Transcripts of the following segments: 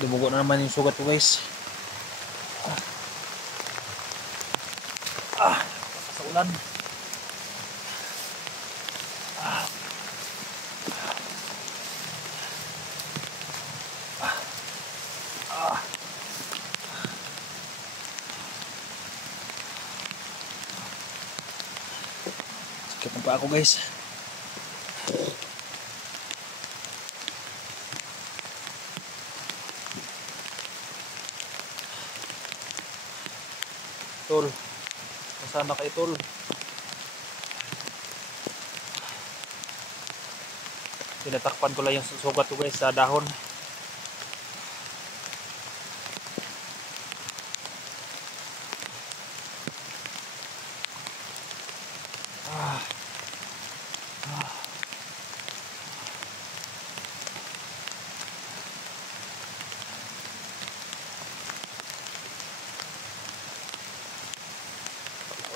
Dumugo na naman yung sugat ko, guys. Sa ulan. Sakit na pa ako, guys. Tol, nasaan na kayo, tol? Tinatakpan ko lang yung sugat ko, guys, sa dahon.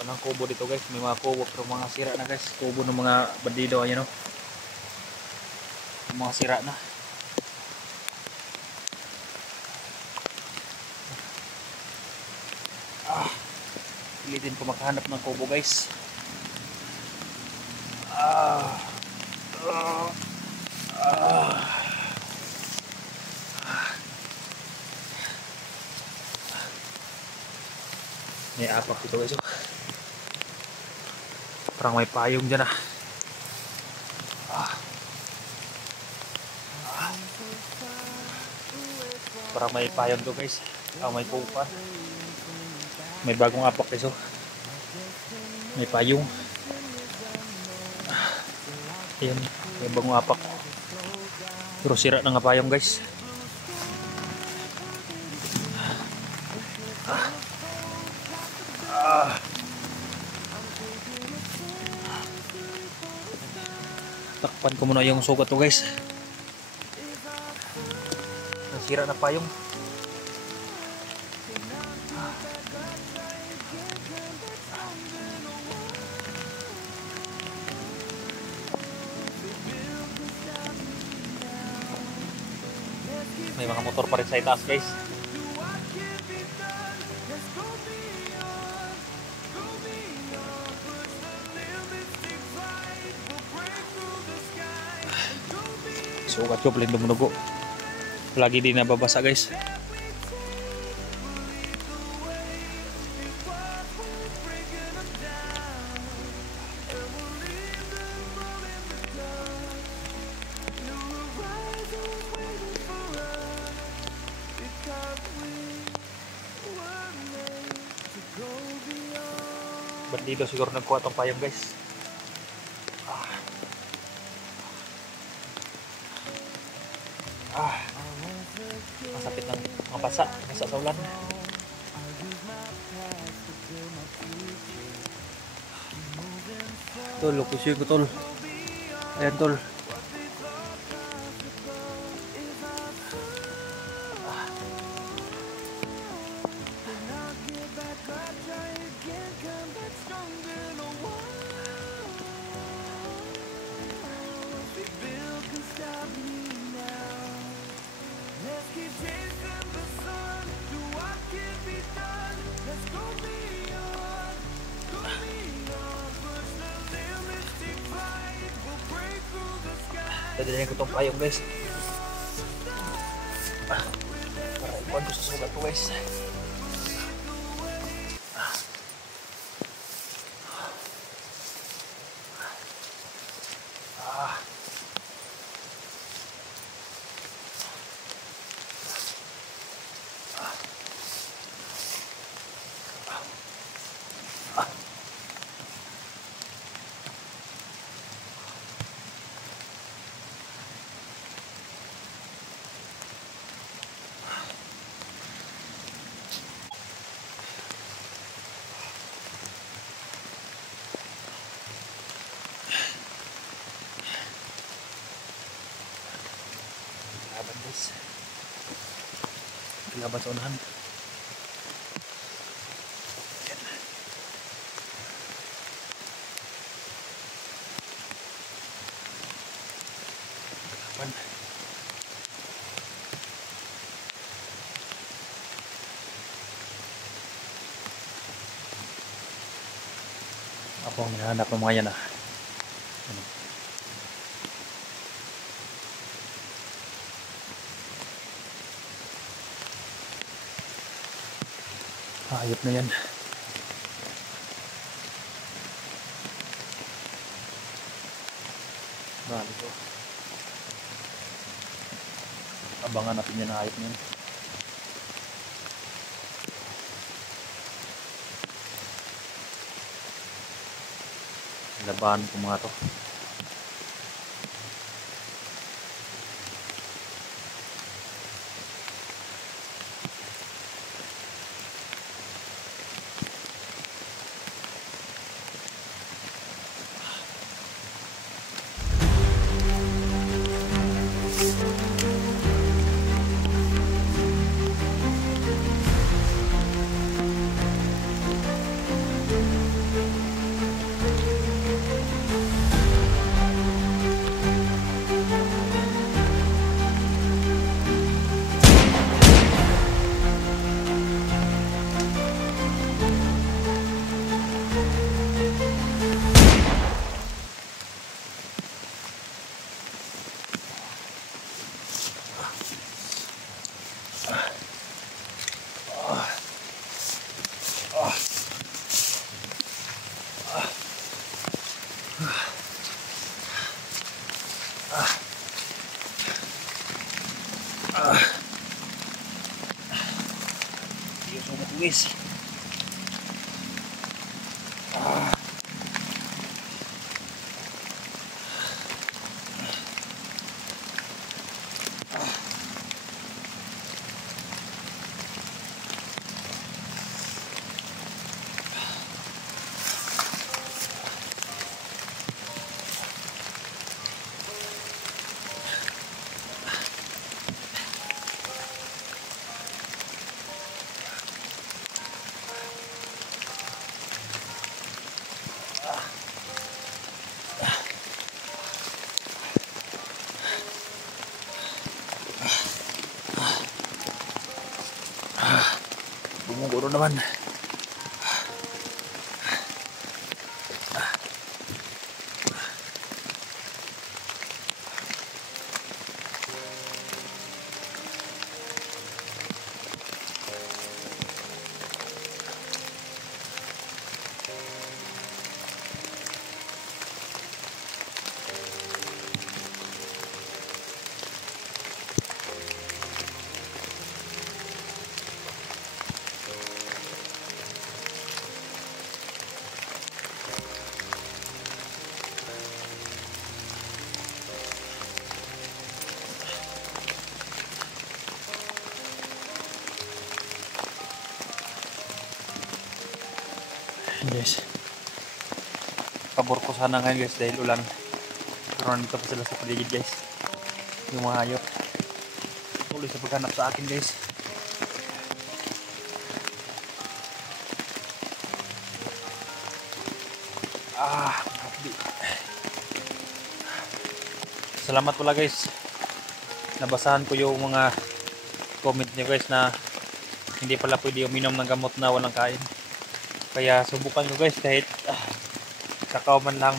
Walang kubo dito, guys. May mga kubo pero mga sira na, guys. Kubo ng mga bandido, ayan o. Mga sira na. Pilitin ko makahanap ng kubo, guys. May apak dito, guys. Parang may payong dyan, Parang may payong to, guys. May pupa. May bagong apak, guys. May payong. Ayan, may bagong apak. Pero sira na nga payong, guys. Takpan ko muna yung sugat to, guys. Nasira na payong. May mga motor pa rin sa itaas, guys. Sugat ko, pelin dumudugo. Lagi din nababasa, guys. Bandido siguro nagkuha tong payong, guys. Masakit ng mga basa sa ulan. Tol, lukusyo ko, tol. Ayan, tol. Dadalhin ko itong payong, guys. Para ikuhan ko sa sugat ko, guys. laban guys. Laban sa unahan. Yan. Laban. Ako ang hinahanap ng mga yan ah. Ano? Hayop na yan. Bali ko. Abangan natin yan, hayop na yan. Laban ko mga to. Diyos mo matuwis. Bumuguro naman. Guys, pabor ko sana ngayon guys dahil ulan, pero nandito pa sila sa paligid guys, yung mga hayop tuloy sa paghanap sa akin guys. Salamat pala guys, nabasahan ko yung mga comment niyo guys na hindi pala pwede uminom ng gamot na walang kain. Kaya subukan ko guys kahit kakao man lang.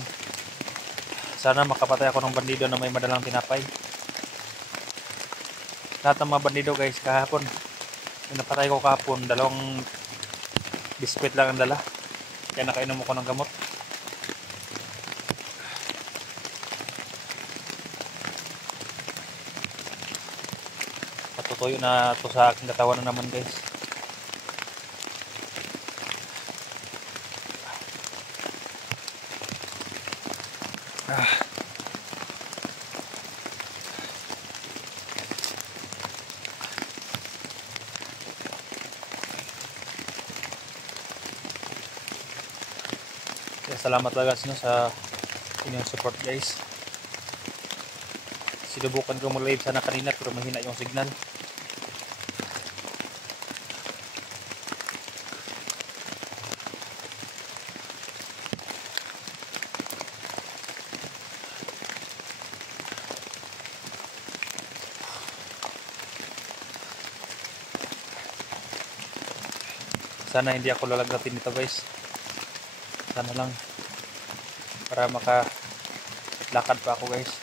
Sana makapatay ako ng bandido na may madalang tinapay. Lahat ng mga bandido guys kahapon, napatay ko kahapon, 2 biskwit lang ang dala. Kaya nakainom ako ng gamot. Patutuyo na ito sa aking katawan na naman guys. Kaya salamat talaga sa inyong support guys. Sinubukan ko mag-live sana kanina pero mahina yung signal. Sana hindi ako lalagnatin nito guys. Sana lang para makalakad pa ako guys.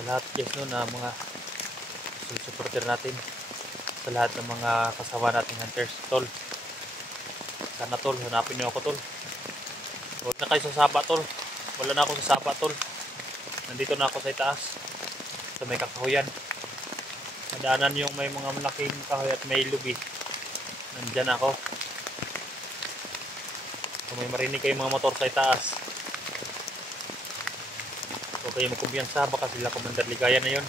Sa lahat guys no, na mga supporter natin, sa lahat ng mga kasama nating hunters, tol, sana tol, hanapin niyo ako tol. Huwag na kayo sa sapa tol, wala na ako sa sapa tol, nandito na ako sa itaas sa may kakahuyan. Madaanan yung may mga malaking kahoy at may lubi, nandyan ako. Kung may marinig kayong mga motor sa itaas, huwag kayo magkumpiyansa, baka sila Commander Ligaya na yun.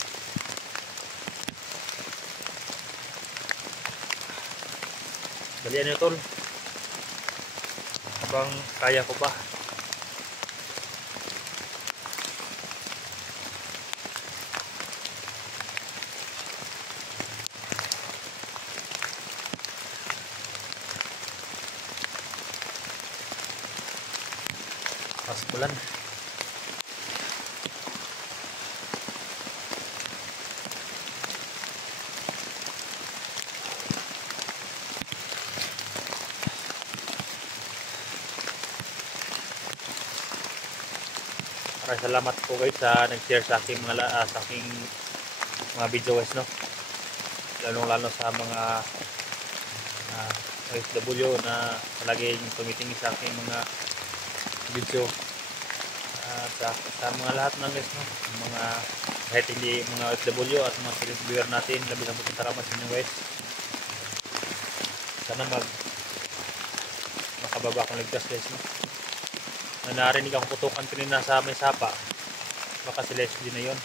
Dalian nyo tol, habang kaya ko pa. Pasok bulan. Maraming salamat po guys sa nag-share sa aking mga video guys no. Lalo sa mga OFW na palaging tumitingin sa aking mga video. Sa mga lahat ng guys no, mga kahit hindi mga OFW at mga silent viewer natin, labis ang salamat sa inyo guys. Sana makababa akong ligtas guys no. Narinig akong kutukan kanina sa may sapa, baka si Leslie na yun.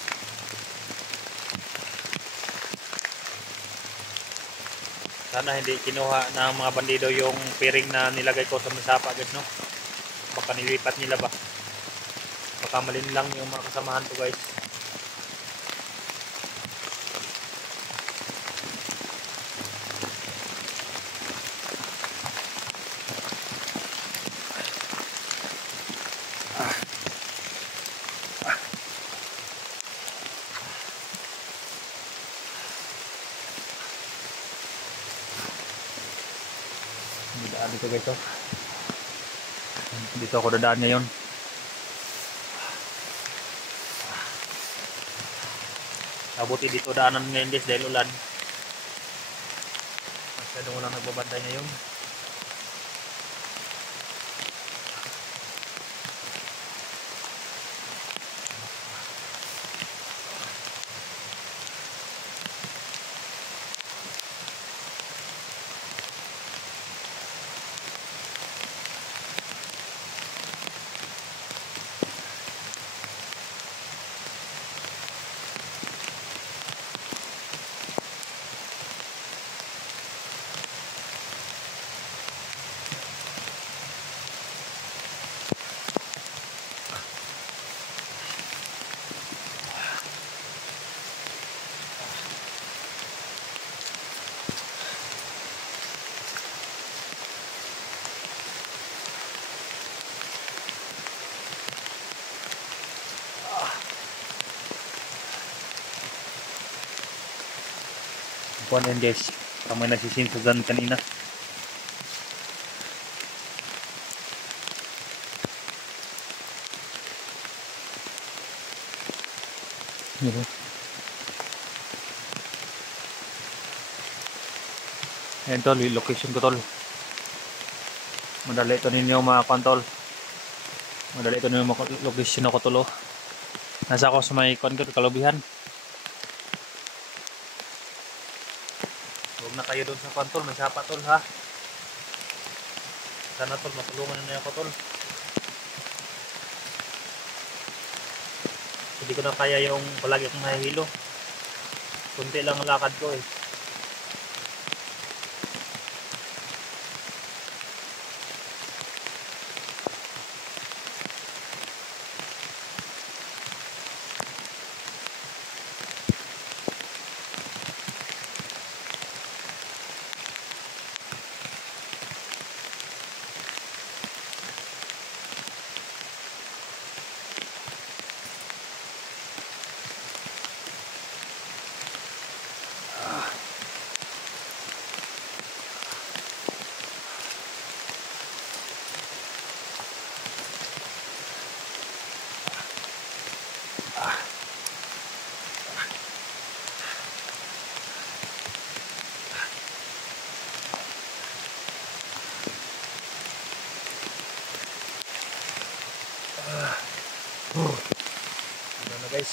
Sana hindi kinuha ng mga bandido yung piring na nilagay ko sa may sapa guys no, baka nilipat nila ba, baka malin lang yung mga kasamahan ko guys. Dito guys oh. Dito ako dadaan ngayon. Mabuti dito daanan ngayon guys dahil ulan. Masyadong walang nagbabantay ngayon. Kuha na yun guys, parang may nasisinsugan kanina. Ayan tol, yung location ko tol. Madali ito ninyo mga tol. Madali ito ninyo mga location ako tol. Nasa ako sa may kalubihan. Huwag na kayo doon sa tol, may sapa tol ha. Sana tol, matulungan na ako tol. Hindi ko na kaya yung palagi akong nahihilo. Kunti lang ang lakad ko eh. Ano na guys.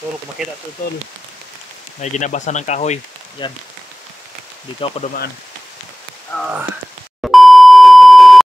Tol, kung makita ito tol, may ginabasa ng kahoy. Yan. Dito ako dumaan.